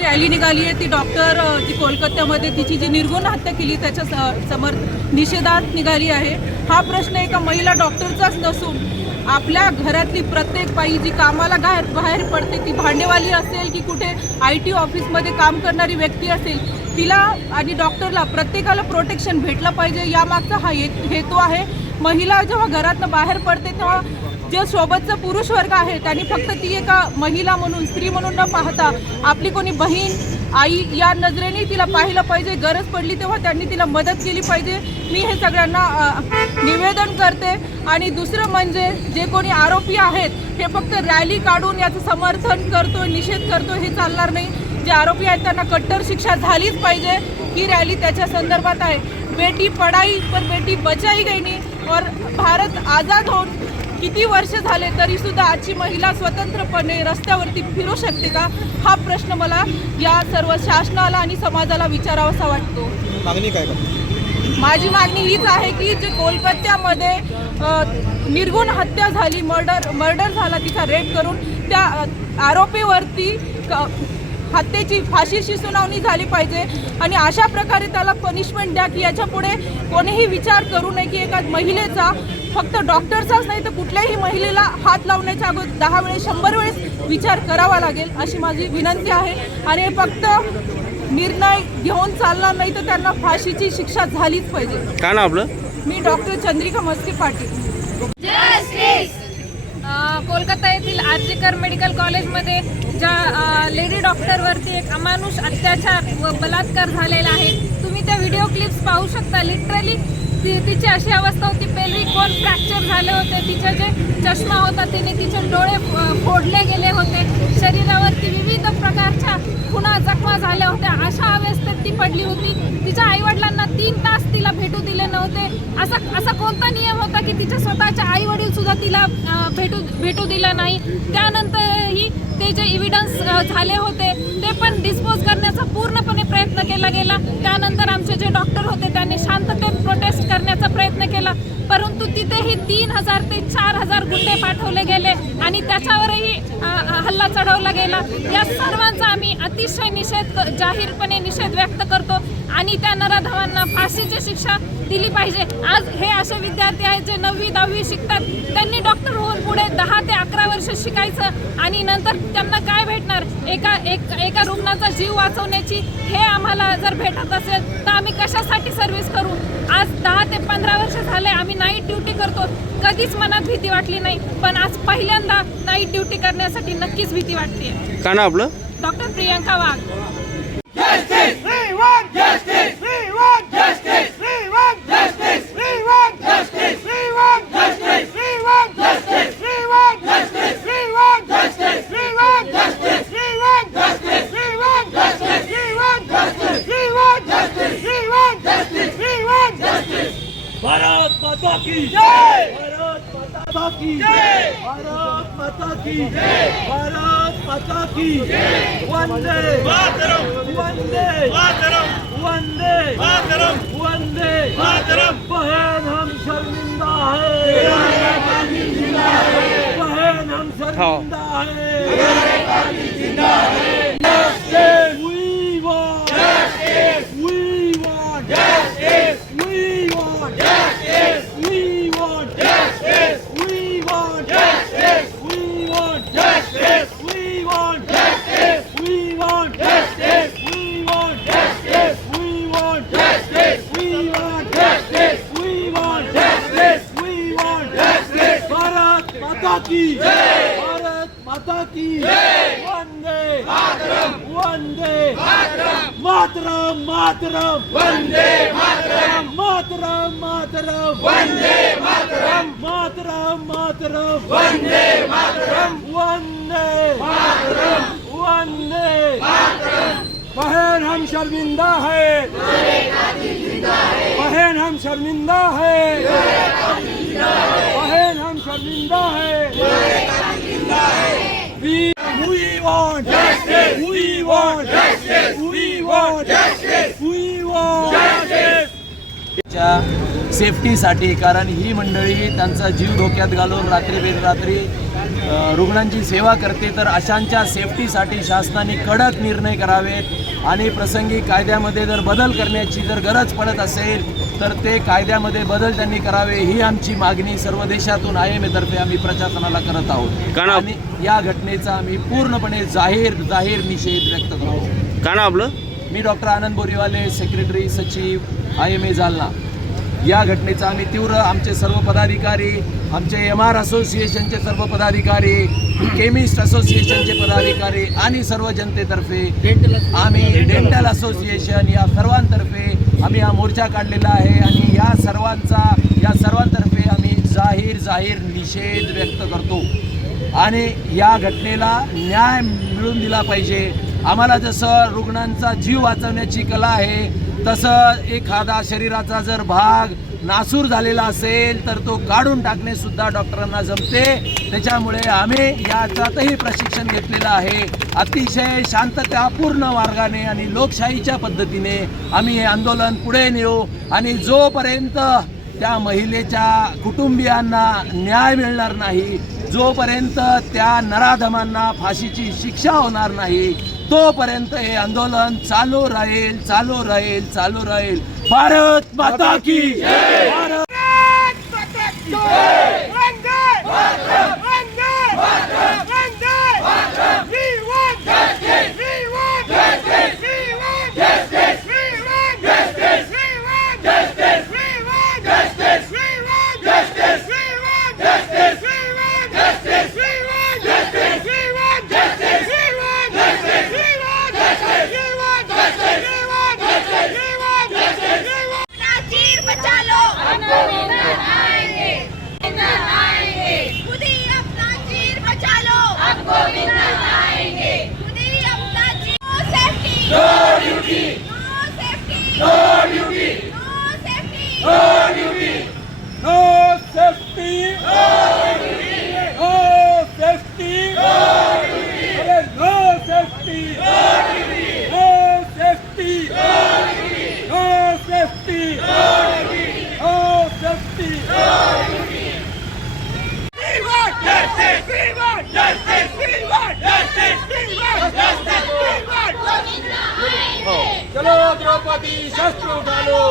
Rally निघाली आहे ती डॉक्टर जी कोलकात्यामध्ये तिची जी निर्गुण हत्या केली त्याच्या निषेधात निघाली आहे। हा प्रश्न एका महिला डॉक्टरचाच नसून आपल्या घरातली प्रत्येक बाई जी कामाला बाहेर पडते, ती भांडेवाली असेल की कुठे IT ऑफिसमध्ये काम करणारी व्यक्ती असेल, तिला आणि डॉक्टरला प्रत्येकाला प्रोटेक्शन भेटलं पाहिजे, यामागचा हा हेतू आहे। महिला जेव्हा घरातनं बाहेर पडते तेव्हा जे सोबतचा पुरुष वर्ग आहे त्यांनी फक्त ती एका महिला म्हणून, स्त्री म्हणून न पाहता आपली कोणी बहीण, आई या नजरेने तिला पाहिलं पाहिजे। गरज पडली तेव्हा त्यांनी तिला मदत केली पाहिजे। मी हे सगळ्यांना निवेदन करते। आणि दुसरं म्हणजे जे कोणी आरोपी आहेत हे फक्त रॅली काढून याचं समर्थन करतोय, निषेध करतोय, हे चालणार नाही। जे आरोपी आहेत त्यांना कट्टर शिक्षा झालीच पाहिजे। ही रॅली त्याच्या संदर्भात आहे। बेटी पढाई पर बेटी बचाई गई नहीं और भारत आझाद होऊन किती वर्ष झाले तरी सुद्धा आजची महिला स्वतंत्रपणे रस्त्यावरती फिरू शकते का, हा प्रश्न मला या सर्व शासनाला आणि समाजाला विचारावासा वाटतो। मागणी काय करतो? माझी मागणी हीच आहे की जे कोलकात्यामध्ये निर्गुण हत्या झाली, मर्डर झाला, तिचा रेप करून त्या आरोपीवरती हत्येची फाशीची सुनावणी झाली पाहिजे आणि अशा प्रकारे त्याला पनिशमेंट द्या की याच्यापुढे कोणीही विचार करू नये की एका महिलेचा, फक्त डॉक्टरचाच नाही तर कुठल्याही महिलेला हात लावण्याच्या अगोदर 10 वेळेस 100 वेळेस विचार करावा लागेल, अशी माझी विनंती आहे। आणि फक्त निर्णय घेऊन चालणार नाही तर त्यांना फाशीची शिक्षा झालीच पाहिजे। काय नाव आपलं? मी डॉक्टर चंद्रिका मस्के पाटील। कोलकाता येथील आर्जिकर मेडिकल कॉलेजमध्ये ज्या लेडी डॉक्टरवरती एक अमानुष अत्याचार व बलात्कार झालेला आहे, तुम्ही त्या व्हिडिओ क्लिप्स पाहू शकता। लिटरली तिची अशी अवस्था होती, पेल्विक बोन फ्रॅक्चर झाले होते, तिचे जे चष्मा होता तिने तिचे डोळे फोडले गेले होते, शरीरावरती विविध प्रकारच्या खुणा जखमा झाल्या होत्या, अशा अवस्थेत ती पडली होती। तिच्या आईवडिलांना 3 तास तिला भेटू दिले नव्हते। असा कोणता नियम होता की तिच्या स्वतःच्या आईवडील सुद्धा तिला भेटू दिला नाही। त्यानंतरही ते जे एव्हिडन्स झाले होते ते पण डिस्पोज करण्याचा पूर्णपणे प्रयत्न केला गेला। त्यानंतर आमचे जे डॉक्टर होते त्यांनी शांततेत प्रोटेस्ट करण्याचा प्रयत्न केला, परंतु तिथेही 3000 ते 4000 गुंडे पाठवले गेले आणि त्याच्यावरही हल्ला चढवला गेला। या सर्वांचा आम्ही अतिशय जाहीरपणे निषेध व्यक्त करतो आणि त्या नराधमांना फाशीची शिक्षा दिली पाहिजे। आज हे असे विद्यार्थी आहेत जे 9वी 10वी शिकतात, त्यांनी डॉक्टर होऊन पुढे 10 ते 11 वर्ष शिकायचं आणि नंतर त्यांना काय भेटणार? एका रुग्णाचा जीव वाचवण्याची हे आम्हाला जर भेटत असेल तर आम्ही कशासाठी सर्व्हिस करू? आज 10 ते 15 वर्ष झाले आम्ही नाईट ड्युटी करतो, कधीच मनात भीती वाटली नाही, पण आज पहिल्यांदा नाईट ड्युटी करण्यासाठी नक्कीच भीती वाटते। काय नाव आपलं? डॉक्टर प्रियंका वाघ। भारत माता की जय, भारत माता की जय, भारत माता की जय, भारत माता की जय। वंदे मातरम, वंदे मातरम, वंदे मातरम, वंदे मातरम। बहन हम शर्मिंदा है, बहन हम शर्मिंदा है। We want justice, we want justice, we want justice, we want justice, we want justice, we want justice, we want justice, we want justice, we want justice, we want justice, we want justice, we want justice, we want justice। Bharat माता की जय, भारत माता की जय। वंदे मातरम, वंदे मातरम, मातरम मातरम, वंदे मातरम, मातरम मातरम, वंदे मातरम, मातरम मातरम, वंदे मातरम, वंदे मातरम, वंदे मातरम। बहन हम शर्मिंदा है, बहन हम शर्मिंदा है, बहन हम शर्मिंदा है। We want justice, we want justice, we want justice, we want justice। सेफ्टीसाठी, कारण ही मंडळी त्यांचा जीव धोक्यात घालून रात्री बेरात्री रुग्णांची सेवा करते, तर अशांच्या सेफ्टीसाठी शासनाने कडक निर्णय करावेत आणि प्रसंगी कायद्यामध्ये जर बदल करण्याची जर गरज पडत असेल तर ते कायद्यामध्ये बदल त्यांनी करावे, ही आमची मागणी सर्व देशातून IMA तर्फे आम्ही प्रशासनाला करत आहोत. आणि या घटनेचा आम्ही पूर्णपणे जाहीर निषेध व्यक्त करतो. का ना आपलं? मी डॉक्टर आनंद बोरीवाले, सेक्रेटरी सचिव IMA जालना. या घटनेचा आम्ही तीव्र आमचे सर्व पदाधिकारी, आमचे MR असोसिएशनचे सर्व पदाधिकारी, केमिस्ट असोसिएशनचे पदाधिकारी आणि सर्व जनतेतर्फे आम्ही डेंटल असोसिएशन या सर्वांतर्फे आम्ही हा मोर्चा काढलेला आहे आणि या सर्वांतर्फे आम्ही जाहीर निषेध व्यक्त करतो आणि या घटनेला न्याय मिळवून दिला पाहिजे. आम्हाला जसं रुग्णांचा जीव वाचवण्याची कला आहे तसं एखादा शरीराचा जर भाग नासूर झालेला असेल तर तो काढून टाकणे सुद्धा डॉक्टरांना जमते. त्याच्यामुळे आम्ही याच्यातही प्रशिक्षण घेतलेलं आहे. अतिशय शांततापूर्ण मार्गाने आणि लोकशाहीच्या पद्धतीने आम्ही हे आंदोलन पुढे नेऊ आणि जोपर्यंत त्या महिलेच्या कुटुंबियांना न्याय मिळणार नाही, जोपर्यंत त्या नराधमांना फाशीची शिक्षा होणार नाही, तोपर्यंत हे आंदोलन चालू राहील. भारत माता की जय. भारत माता की जय. Vande Mataram. Vande Mataram. Vande Mataram. We want justice. We want justice. We want justice. We want justice. We want justice. We want justice. We want justice. We want justice. We want justice. We want justice. We want justice. We want justice. We want justice. We want justice. We want justice. We want justice. We want चीर बचा low, हमको winner आएंगे, winner आएंगे. खुद ही अपना चीर बचा low, हमको winner आएंगे. खुद ही अपना चीर. No safety. No duty. No safety. No duty. No safety. No duty. No safety. No duty. No safety. No duty. No safety. No duty. No safety. No duty. No safety. No duty. No safety. No duty. We want justice. We want justice. We want justice. We want justice. We want. चलो द्रौपदी शस्त्र उठालो.